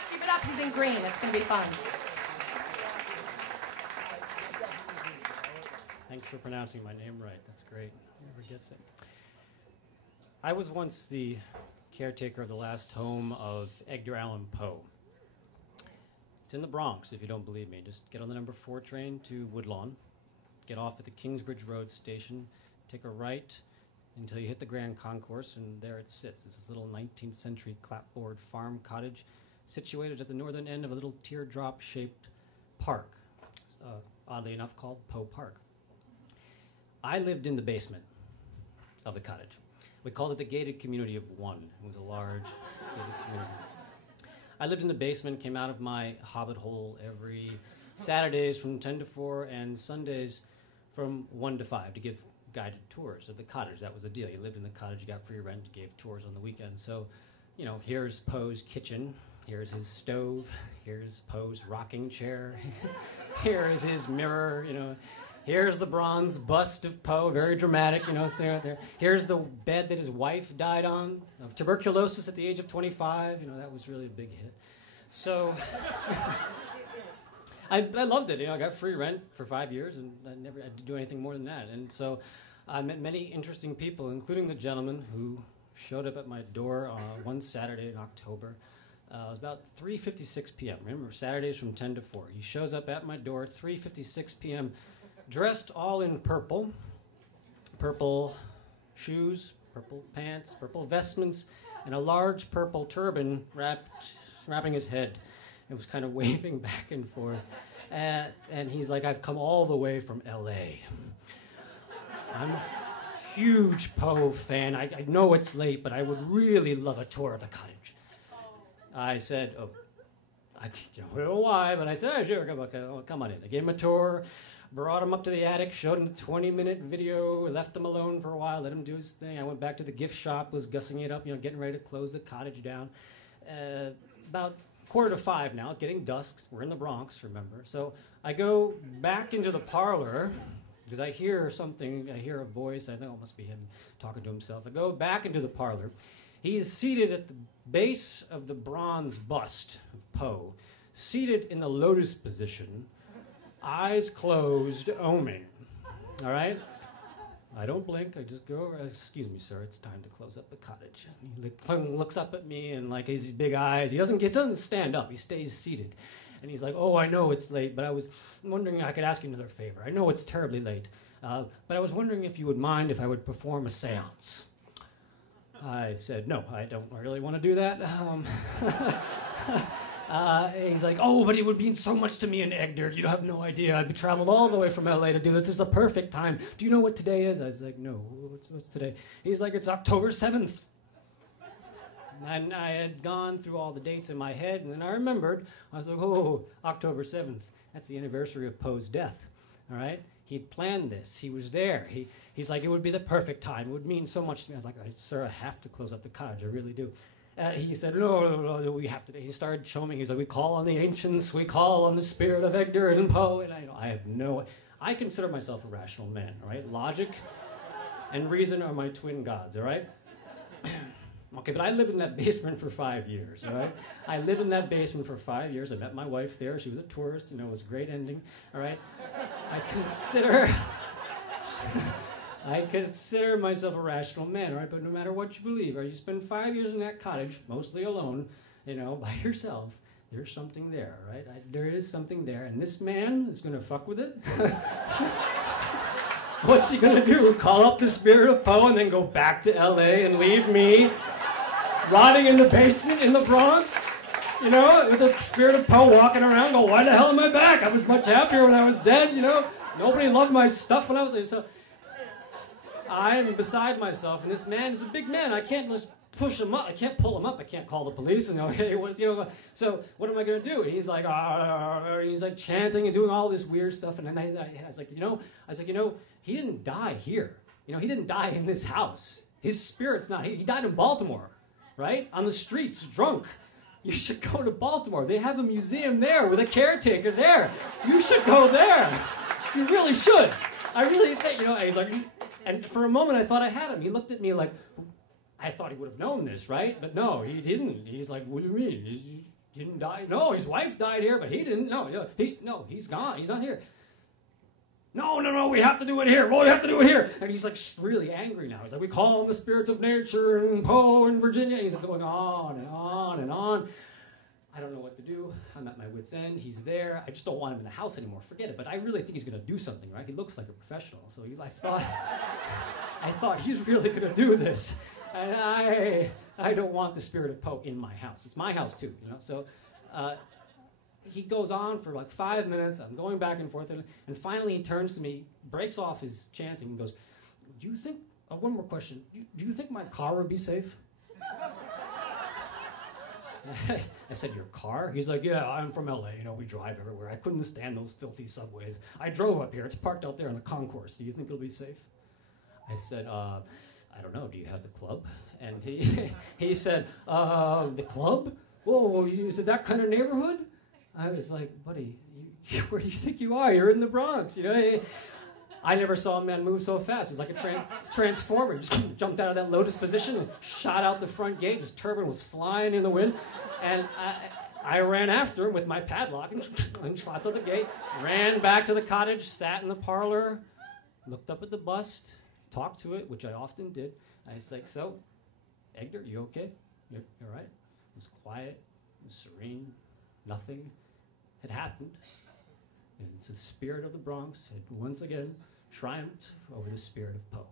up, keep it up. He's in green. It's going to be fun. Thanks for pronouncing my name right. That's great. Whoever gets it. I was once the caretaker of the last home of Edgar Allan Poe. It's in the Bronx, if you don't believe me. Just get on the number 4 train to Woodlawn, get off at the Kingsbridge Road station, take a right until you hit the Grand Concourse, and there it sits. This is a little 19th century clapboard farm cottage situated at the northern end of a little teardrop-shaped park, oddly enough called Poe Park. I lived in the basement of the cottage. We called it the gated community of 1. It was a large gated community. I lived in the basement, came out of my hobbit hole every Saturdays from 10 to 4 and Sundays from 1 to 5 to give guided tours of the cottage. That was the deal. You lived in the cottage, you got free rent, you gave tours on the weekend. So, you know, here's Poe's kitchen, here's his stove, here's Poe's rocking chair, here is his mirror, you know. Here's the bronze bust of Poe, very dramatic, you know, it's there. Here's the bed that his wife died on, of tuberculosis at the age of 25. You know, that was really a big hit. So I loved it. You know, I got free rent for 5 years, and I never had to do anything more than that. And so I met many interesting people, including the gentleman who showed up at my door one Saturday in October. It was about 3:56 p.m. Remember, Saturdays from 10 to 4. He shows up at my door, 3:56 p.m., dressed all in purple, purple shoes, purple pants, purple vestments, and a large purple turban wrapping his head. It was kind of waving back and forth. And he's like, I've come all the way from L.A. I'm a huge Poe fan. I know it's late, but I would really love a tour of the cottage. I said, I don't know why, but I said, oh, sure, come on in. I gave him a tour. Brought him up to the attic, showed him the 20-minute video, left him alone for a while, let him do his thing. I went back to the gift shop, was gussing it up, you know, getting ready to close the cottage down. About 4:45 now, it's getting dusk. We're in the Bronx, remember. So I go back into the parlor, because I hear something, I hear a voice, I think it must be him talking to himself. I go back into the parlor. He is seated at the base of the bronze bust of Poe, seated in the lotus position, eyes closed, oming, all right? I don't blink, I just go, excuse me, sir, it's time to close up the cottage. And he looks up at me and like his big eyes, he doesn't stand up, he stays seated. And he's like, oh, I know it's late, but I was wondering if I could ask you another favor. I know it's terribly late, but I was wondering if you would mind if I would perform a seance. I said, no, I don't really want to do that. He's like, oh, but it would mean so much to me and Edgar. You have no idea. I've traveled all the way from LA to do this. This is a perfect time. Do you know what today is? I was like, no, what's today? He's like, it's October 7th. And I had gone through all the dates in my head, and then I remembered. I was like, oh, October 7th. That's the anniversary of Poe's death, all right? He'd planned this. He was there. He's like, it would be the perfect time. It would mean so much to me. I was like, sir, I have to close up the cottage. I really do. He said, no, we have to. He started showing me. He's like, we call on the ancients. We call on the spirit of Edgar Allan Poe. And I consider myself a rational man, all right? Logic and reason are my twin gods, all right? Okay, but I lived in that basement for 5 years, all right? I lived in that basement for 5 years. I met my wife there. She was a tourist. You know, it was a great ending, all right? I consider myself a rational man, all right? But no matter what you believe, or you spend 5 years in that cottage, mostly alone, you know, by yourself, there's something there, all right? There is something there, and this man is going to fuck with it. What's he going to do? Call up the spirit of Poe and then go back to L.A. and leave me rotting in the basement in the Bronx? You know, with the spirit of Poe walking around, go, why the hell am I back? I was much happier when I was dead, you know? Nobody loved my stuff when I was there. So I'm beside myself, and this man is a big man. I can't just push him up. I can't pull him up. I can't call the police and go, hey, so what am I going to do? And he's like, he's like chanting and doing all this weird stuff. And then I was like, he didn't die here. You know, he didn't die in this house. His spirit's not here. He died in Baltimore, right? On the streets, drunk. You should go to Baltimore. They have a museum there with a caretaker there. You should go there. You really should. I really think, he's like, and for a moment I thought I had him. He looked at me like, I thought he would have known this, right? But no, he didn't. He's like, what do you mean? didn't die. No, his wife died here, but he didn't. No, he's gone. He's not here. No, we have to do it here. Well, we have to do it here. And he's like really angry now. He's like, we call on the spirits of nature and Poe and Virginia. And he's like going on and on and on. I don't know what to do. I'm at my wit's end. He's there. I just don't want him in the house anymore. Forget it. But I really think he's going to do something, right? He looks like a professional. So I thought he's really going to do this. And I don't want the spirit of Poe in my house. It's my house too, you know. So he goes on for like 5 minutes. I'm going back and forth. And finally he turns to me, breaks off his chanting and goes, do you think, one more question. Do you think my car would be safe? I said, your car? He's like, yeah, I'm from LA. You know, we drive everywhere. I couldn't stand those filthy subways. I drove up here. It's parked out there in the concourse. Do you think it'll be safe? I said, I don't know. Do you have the club? And he said, the club? Whoa, is it that kind of neighborhood? I was like, buddy, where do you think you are? You're in the Bronx. You know, I never saw a man move so fast. He was like a transformer. He just jumped out of that lotus position and shot out the front gate. His turban was flying in the wind. And I ran after him with my padlock and shot out the gate, ran back to the cottage, sat in the parlor, looked up at the bust, talked to it, which I often did. I was like, so, Edgar, you okay? You're all right? It was quiet, it was serene, nothing had happened. And so the spirit of the Bronx had once again triumphed over the spirit of Poe.